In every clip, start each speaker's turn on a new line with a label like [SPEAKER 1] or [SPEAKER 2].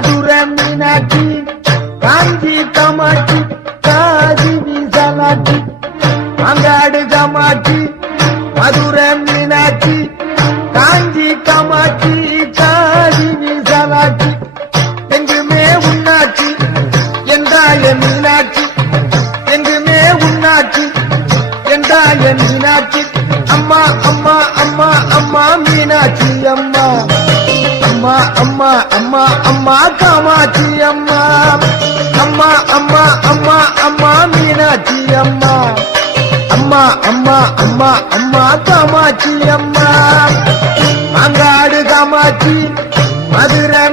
[SPEAKER 1] மதுர மீனாட்சி காஞ்சி கமாட்சி காஜி விசாலாட்சி அங்காடு கமாட்சி மதுர மீனாட்சி காஞ்சி கமாட்சி காஜி விசாலாட்சி எங்குமே உன்னாட்சி என்றாய மீனாட்சி எங்குமே உன்னாட்சி என்றாய மீனாட்சி அம்மா அம்மா அம்மா அம்மா மீனாட்சி அம்மா. அம்மா காமாட்சி அம்மா. அம்மா அம்மா அம்மா அம்மா மீனாட்சி அம்மா. அம்மா அம்மா அம்மா அம்மா காமாட்சி அம்மா. மாங்காடு காமாட்சி மதுரை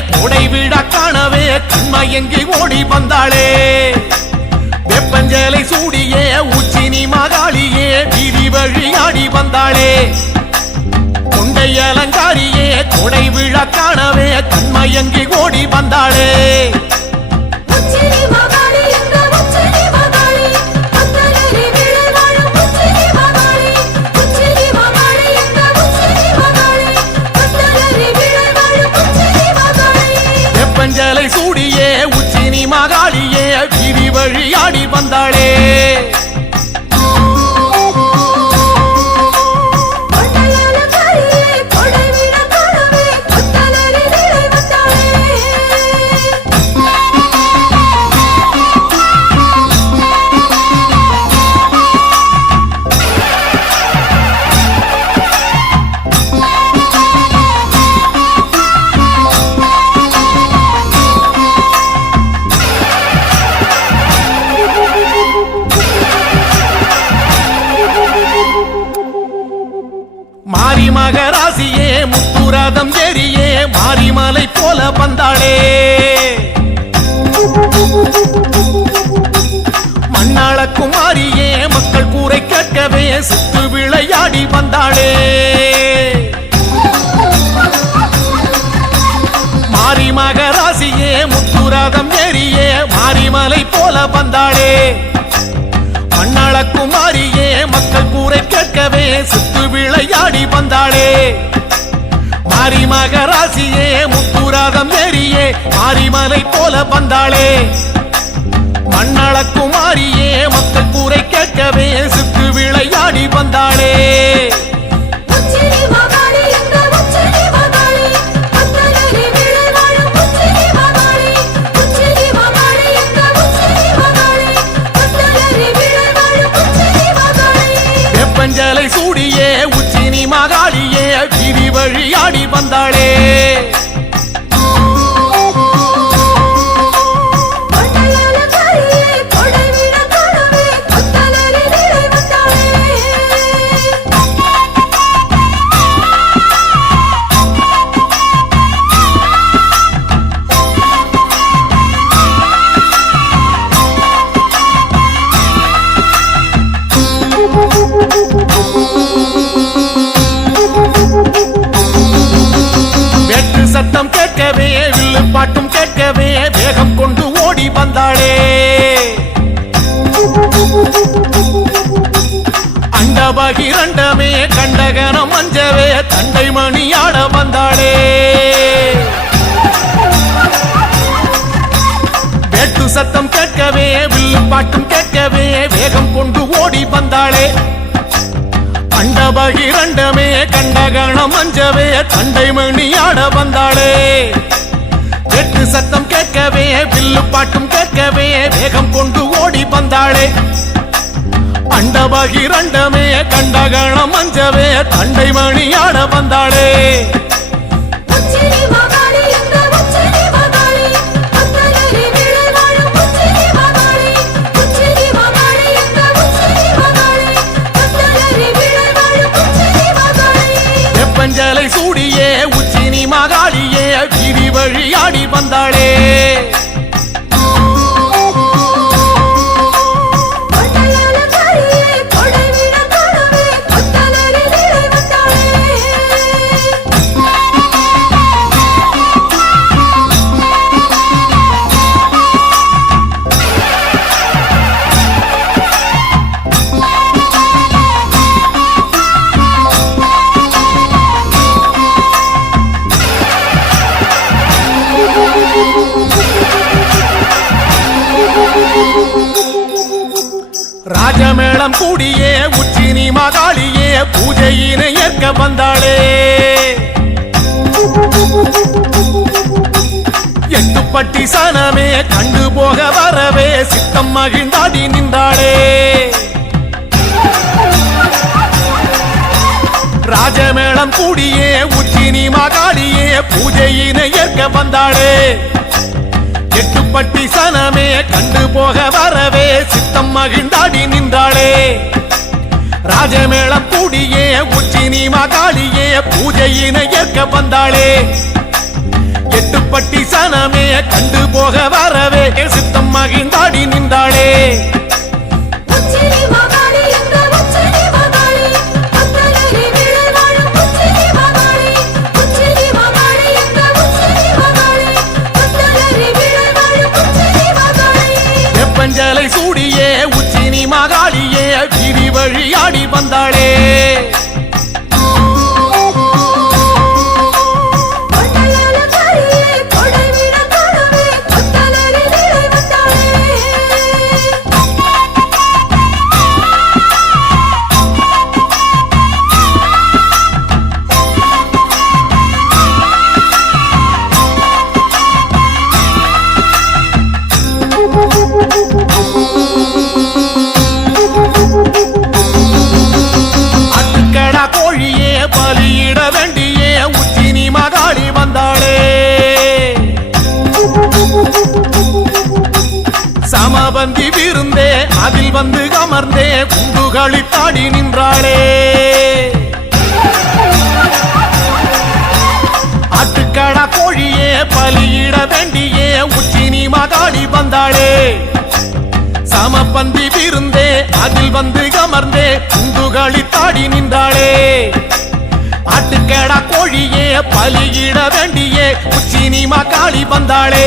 [SPEAKER 2] தொடை விழா காணவே கண்மயங்கி ஓடி வந்தாளே? வெப்பஞ்சலை சூடிய உச்சினி மகாளியே வீதி வழியாடி வந்தாளே. கொண்டை அலங்காரியே கொடை விழா காணவே கண்மயங்கி ஓடி வந்தாளே? மாரிமலை வந்தாளே. மண்ணாள குமாரியே மக்கள் கூரை கேட்கவே சுத்து விளையாடி வந்தாளே. மாரி மகராசியே முத்துராதம் ஏறியே மாரிமலை போல வந்தாளே. மண்ணாள குமாரியே மக்கள் கூரை கேட்கவே சுத்து விளையாடி வந்தாளே. கேட்கவே வில்லு பாட்டும் கேட்கவே வேகம் கொண்டு ஓடி வந்தாளே. அண்டபகிரண்டமே கண்டகனம் மஞ்சவே தண்டை மணியாட வந்தாளே. வேட்டு சத்தம் கேட்கவே வில்லு பாட்டும் கேட்கவே வேகம் கொண்டு ஓடி வந்தாளே. அண்டபகிரண்டமே கண்டகணம் மஞ்சவே தண்டை மணியாட வந்தாளே. சத்தம் கேட்கவே வில்லு பாட்டும் கேட்கவே வேகம் கொண்டு ஓடி வந்தாளே. அண்டபாகி ரண்டமே கண்டகணம் மஞ்சவே தண்டை மணியாட வந்தாளே. வந்தாளே. பட்டி சனமே கண்டு போக வரவே சித்தம் மகிழ்ந்தாடி நின்றாளே. ராஜமேளம் கூடியே உச்சினி மகாளியே பூஜையினை ஏற்க வந்தாளே. எட்டுப்பட்டி சனமே கண்டு போக வரவே சித்தம் மகிழ்ந்தாடி நின்றாளே. ராஜமேளம் கூடியே உச்சினி மகாளியே பூஜையினை ஏற்க வந்தாளே. எட்டுப்பட்டி சனமே கண்டு போக வரவே. சித்தம் மகிழ்ந்தாடி நின்றாளே. புகழி பாடி நின்றாளே. ஆட்டுக்கடா கோழியே பலியிட வேண்டியே உச்சினி மகாடி வந்தாளே. சமபந்தி விருந்தே அதில் வந்து கமர்ந்தே குந்துகளி தாடி நின்றாளே. ஆட்டுக்கடா கோழியே பலியிட வேண்டியே உச்சினி மகாளி வந்தாளே.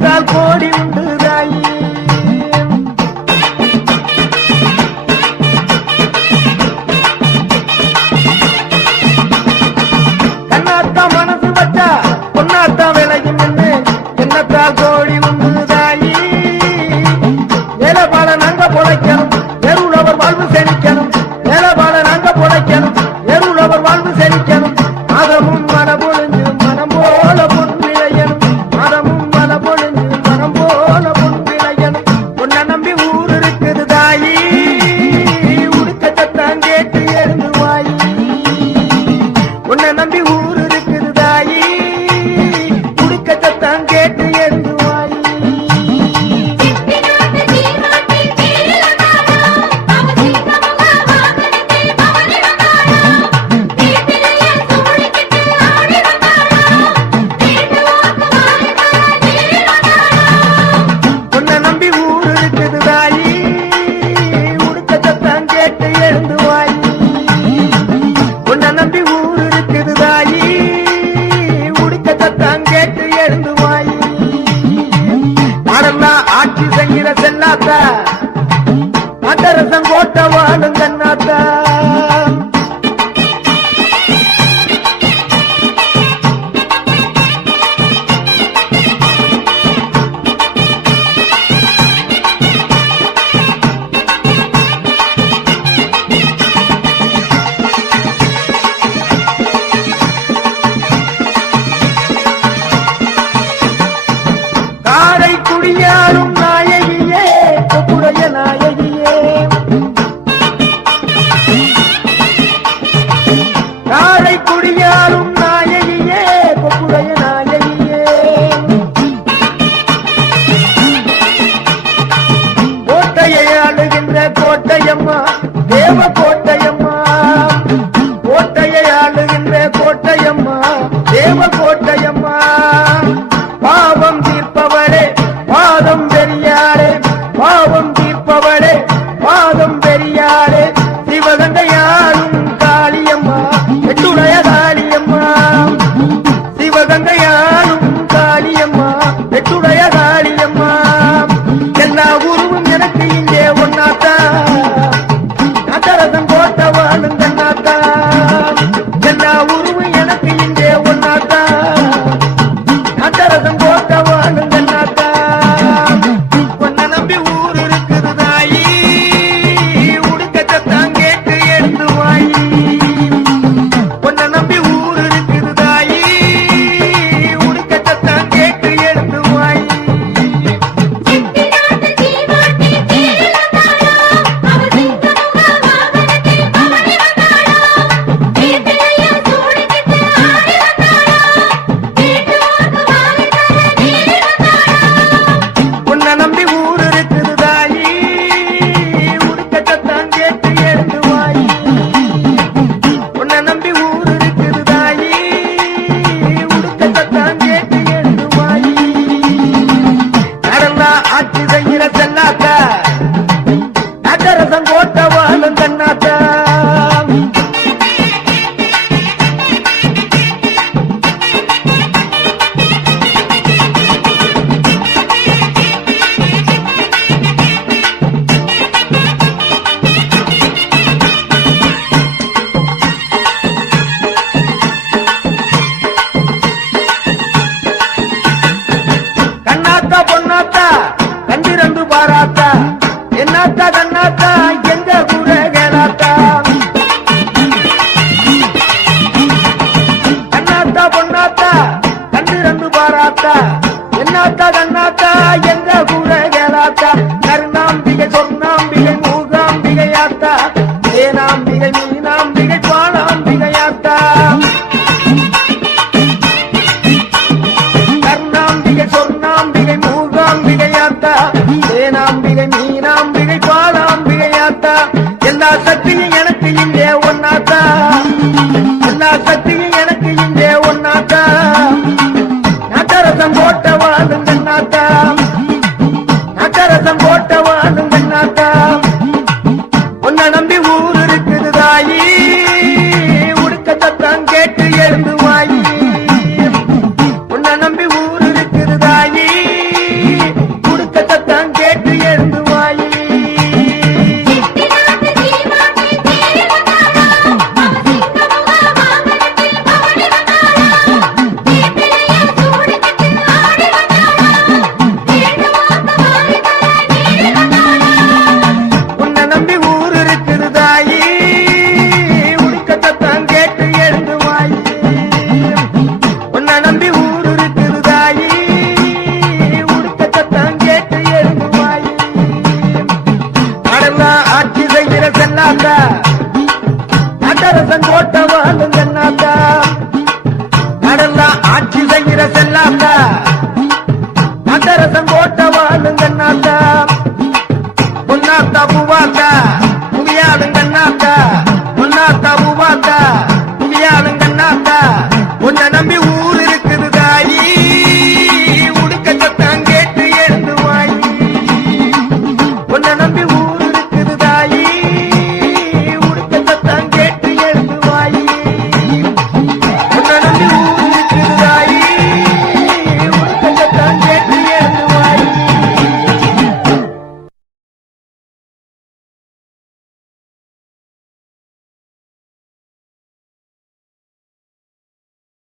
[SPEAKER 1] கேட்டால் கோடி
[SPEAKER 3] கண்ணாத்தா
[SPEAKER 1] மண்டரசம் போட்ட வாழும் கண்ணாத்தா ಅಂತ